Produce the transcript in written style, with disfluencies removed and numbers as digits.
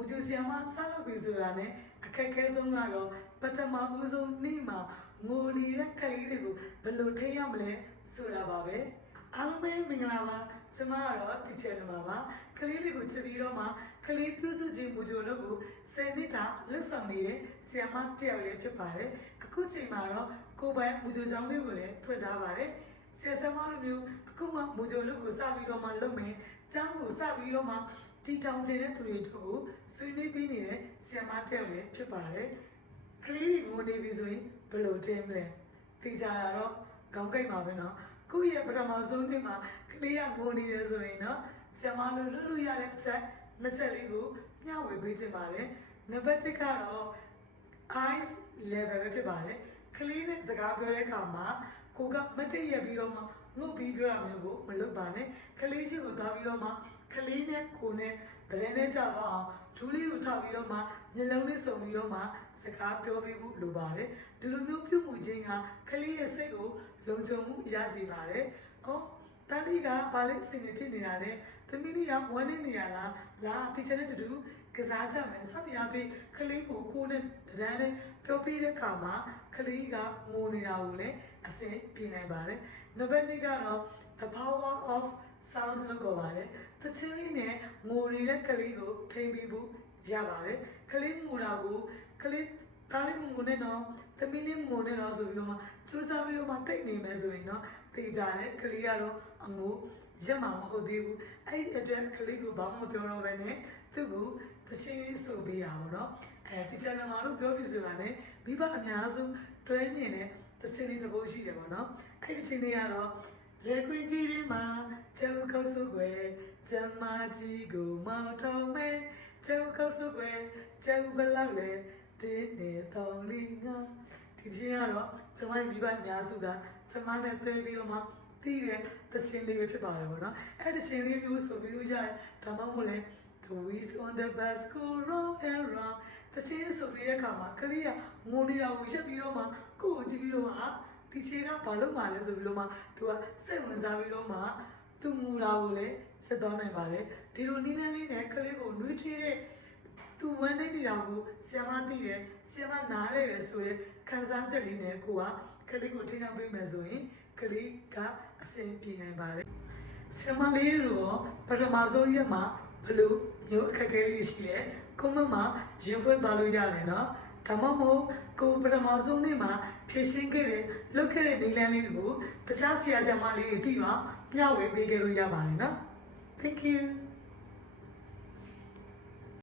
မူဂျူဆီယာမဆက်လုပ်ပြီးဆိုတာနဲ့အခက်အခဲဆုံးကတော့ပထမဦးဆုံးနေ့မှာငိုနေတဲ့ကလေးတွေကိုဘယ်လိုထိရမလဲဆိုတာပါပဲအားလုံးပဲမင်္ဂလာပါကျမကတော့ teacher မှာပါကလေးတွေကိုချစ်ပြီးတော့မှကလေးပြုစုခြင်းမူဂျူလုပ်ကို10နှစ်တာလွတ်ဆောင်နေတဲ့ဆီယာမတယောက်လေးဖြစ်ပါတယ်အခုချိန်မှာတော့ကိုယ်ပိုင်မူဂျူကျောင်းလေးကိုလည်းဖွင့်ထားပါတယ်ဆရာဆရာမတို့မျိုးအခုမှမူဂျူလုပ်ကိုစပြီးတော့မှလုပ်မယ်ကျောင်းကိုစပြီးတော့မှတီတောင်ကျတဲ့သူတွေတို့ကိုဆွေးနွေးပြီးနေတဲ့ဆီယာမတယောက်လေးဖြစ်ပါတယ်ကလေးတွေငိုနေပြီဆိုရင်ဘယ်လိုတင်မလဲသိကြတာတော့ခေါင်းကိတ်ပါပဲနော်ကိုယ့်ရဲ့ပထမဆုံးနေ့မှာကလေးကငိုနေတယ်ဆိုရင်နော်ဆရာမတို့လွတ်လို့ရတဲ့အချက်နှစ်ချက်လေးကိုမျှဝေပေးချင်ပါတယ်နံပါတ်1ကတော့ eyes level ပဲဖြစ်ပါတယ်ကလေးနဲ့စကားပြောတဲ့အခါမှာကိုကမတ်တည့်ရပြီးတော့မှငုတ်ပြီးပြောတာမျိုးကိုမလုပ်ပါနဲ့ကလေးရှိကိုသွားပြီးတော့မှကလေးနဲ့ကိုနဲ့ဗရဲနဲ့ကြတော့အောင်ဒူးလေးကိုထောက်ပြီးတော့မှမျက်လုံးလေးစုံပြီးတော့မှစကားပြောပေးဖို့လိုပါတယ်ဒီလိုမျိုးပြုမှုခြင်းကကလေးရဲ့စိတ်ကိုလုံခြုံမှုရစေပါတယ်။အော်တန်တီကဘာလေးအစီအစဉ်ဖြစ်နေတာလဲသမီးလေးကဝမ်းနေရလားလားတီချာနဲ့တူကစားကြမယ်စသည်အားဖြင့်ကလေးကိုကိုနဲ့တန်းနဲ့ပြောပြတဲ့အခါမှာကလေးကငိုနေတာကိုလည်းအဆင်ပြေနိုင်ပါတယ်နံပါတ်2ကတော့ the power of sounds လို့ခေါ်ပါတယ်တချင်းလေးနဲ့ငိုနေတဲ့ကလေးကိုထိန်းပေးဖို့ရပါတယ်ကလေးငိုတာကိုကလေးဒါလေးငိုနေတော့သမီးလေးငိုနေတော့ဆိုပြီးတော့မှစူးစမ်းပြီးတော့မှတိတ်နေမယ်ဆိုရင်တော့သိကြတယ်ကလေးကတော့အငိုရက်မှာမဟုတ်သေးဘူးအဲ့ဒီအတွက်ကလေးကိုဘာမှမပြောတော့ဘဲနဲ့သူ့ကိုသချင်းဆိုပေးတာပေါ့နော်ဒီ channel မှာလို့ပြောပြဆိုတာနဲ့မိဘအများစုတွဲမြင်တဲ့သချင်းလေးတစ်ပုဒ်ရှိတယ်ပေါ့နော်အဲ့ဒီချင်းလေးကတော့လေကွင်းကြီးလေးမှာကျုပ်ခောက်စုွယ်ကျမကြီးကိုမောင်ထောင်မဲကျုပ်ခောက်စုွယ်ကျုပ်ဘလောက်လဲတင်းနေတော်လီငါဒီချင်းကတော့ကျမမိဘအများစုကကျမနဲ့တွဲပြီးတော့မှပြီးတဲ့သချင်းလေးပဲဖြစ်ပါတယ်ပေါ့နော်အဲ့ဒီချင်းလေးမျိုးဆိုပြီးလို့ရတယ်ဒါမှမဟုတ်လဲ the wheels on the bus go round and round သချင်းဆိုပြီးတဲ့အခါမှာကလေးကငိုနေတာကိုရက်ပြီးတော့မှကိုယ့်ကိုကြည့်ပြီးတော့မှဒီချင်းကဘာလို့မှလဲဆိုပြီးတော့မှသူကစိတ်ဝင်စားပြီးတော့မှသူငူတာကိုလည်းဆက်သွားနိုင်ပါတယ်ဒီလိုနည်းနည်းလေးနဲ့ကလေးကိုနှွေးထွေးတဲ့သူဝမ်းနေနေတာကိုဆရာမသိတယ်ဆရာမနားလေရဆိုရဲခံစားချက်လေးနဲ့ကိုကကလေးကိုထိန်းချောင်းပေးမယ်ဆိုရင်ကလေးကအဆင်ပြေနိုင်ပါတယ်ဆရာမလေးတို့ပထမဆုံးရက်မှာဘလို့မျိုးအခက်အခဲလေးရှိလဲကွန်မန့်မှာရင်ဖွင့်သွားလို့ရတယ်နော်ဒါမှမဟုတ်ကိုပထမဆုံးနေ့မှာဖြည့်ရှင်းခဲ့တဲ့လုပ်ခဲ့တဲ့နည်းလမ်းလေးတွေကိုတခြားဆရာဆရာမလေးတွေသိအောင်မျှဝေပေးခဲ့လို့ရပါတယ်နော် Thank you